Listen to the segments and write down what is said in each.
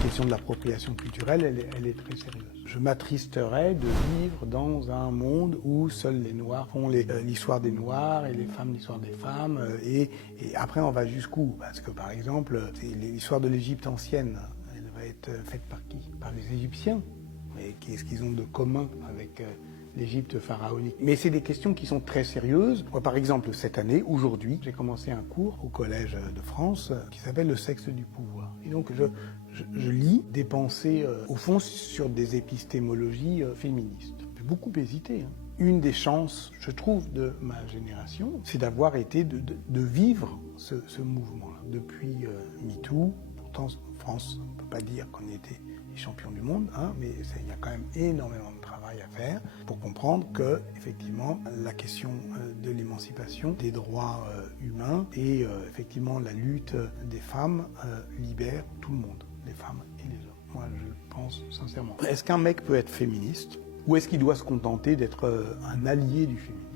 question de l'appropriation culturelle, elle est très sérieuse. Je m'attristerais de vivre dans un monde où seuls les Noirs font l'histoire des Noirs et les femmes l'histoire des femmes. Et après, on va jusqu'où? Parce que, par exemple, l'histoire de l'Égypte ancienne, elle va être faite par qui? Par les Égyptiens. Mais qu'est-ce qu'ils ont de commun avec l'Égypte pharaonique? Mais c'est des questions qui sont très sérieuses. Moi, par exemple, cette année, aujourd'hui, j'ai commencé un cours au Collège de France qui s'appelle « Le sexe du pouvoir ». Et donc, je lis des pensées, au fond, sur des épistémologies féministes. J'ai beaucoup hésité. Une des chances, je trouve, de ma génération, c'est d'avoir été, de vivre ce mouvement-là. Depuis MeToo, pourtant, en France, on ne peut pas dire qu'on était les champions du monde, mais il y a quand même énormément de travail à faire pour comprendre que, effectivement, la question de l'émancipation, des droits humains et effectivement la lutte des femmes libère tout le monde, les femmes et les hommes. Moi, je pense sincèrement. Est-ce qu'un mec peut être féministe ou est-ce qu'il doit se contenter d'être un allié du féminisme?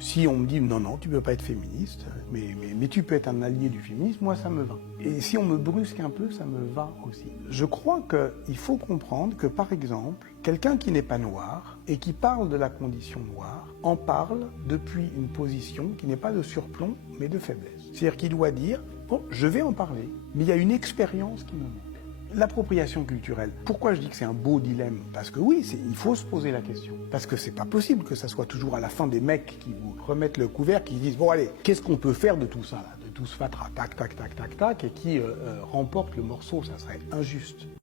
Si on me dit non, tu peux pas être féministe, mais tu peux être un allié du féminisme, moi ça me va. Et si on me brusque un peu, ça me va aussi. Je crois qu'il faut comprendre que, par exemple, quelqu'un qui n'est pas noir et qui parle de la condition noire en parle depuis une position qui n'est pas de surplomb, mais de faiblesse. C'est-à-dire qu'il doit dire, bon, je vais en parler, mais il y a une expérience qui me manque. L'appropriation culturelle, pourquoi je dis que c'est un beau dilemme? Parce que oui, il faut se poser la question. Parce que c'est pas possible que ça soit toujours à la fin des mecs qui vous remettent le couvert, qui disent, bon allez, qu'est-ce qu'on peut faire de tout ça, là, de tout ce fatras, tac, tac, tac, tac, tac, et qui remporte le morceau, ça serait injuste.